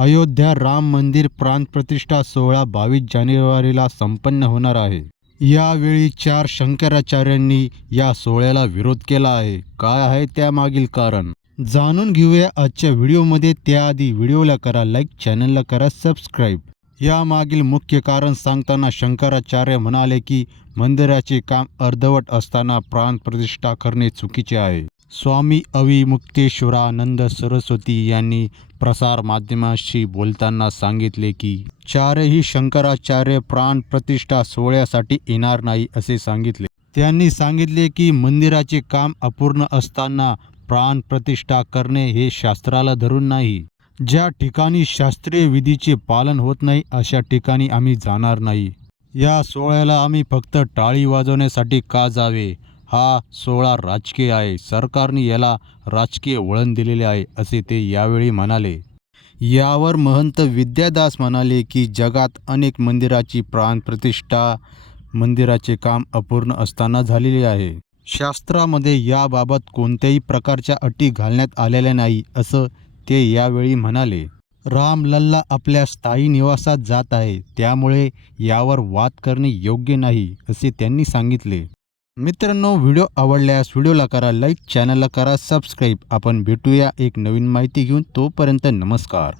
अयोध्या राम मंदिर प्राणप्रतिष्ठा सोहळा बावीस जानेवारीला संपन्न होणार आहे. यावेळी चार शंकराचार्यांनी या सोहळ्याला विरोध केला आहे. काय आहे त्यामागील कारण? जाणून घेऊया आजच्या व्हिडिओमध्ये. त्याआधी व्हिडिओला करा लाईक चॅनलला करा सबस्क्राईब. यामागील मुख्य कारण सांगताना शंकराचार्य म्हणाले की मंदिराचे काम अर्धवट असताना प्राणप्रतिष्ठा करणे चुकीचे आहे. स्वामी अविमुक्तेश्वरानंद सरस्वती यांनी प्रसार माध्यमाशी बोलताना सांगितले की चारही शंकराचार्य प्राण प्रतिष्ठा सोहळ्यासाठी येणार नाही असे सांगितले. त्यांनी सांगितले की मंदिराचे काम अपूर्ण असताना प्राण प्रतिष्ठा करणे हे शास्त्राला धरून नाही. ज्या ठिकाणी शास्त्रीय विधीचे पालन होत नाही अशा ठिकाणी आम्ही जाणार नाही. या सोहळ्याला आम्ही फक्त टाळी वाजवण्यासाठी का जावे? हा सोहळा राजकीय आहे. सरकारने याला राजकीय वळण दिलेले आहे असे ते यावेळी म्हणाले. यावर महंत विद्यादास म्हणाले की जगात अनेक मंदिराची प्राणप्रतिष्ठा मंदिराचे काम अपूर्ण असताना झालेले आहे. शास्त्रामध्ये याबाबत कोणत्याही प्रकारच्या अटी घालण्यात आलेल्या नाही असं ते यावेळी म्हणाले. रामलल्ला आपल्या स्थायी निवासात जात आहे त्यामुळे यावर वाद करणे योग्य नाही असे त्यांनी सांगितले. मित्रांनो व्हिडिओ आवडल्यास व्हिडिओला करा लाईक चॅनलला करा सबस्क्राईब. आपण भेटूया एक नवीन माहिती घेऊन. तोपर्यंत नमस्कार.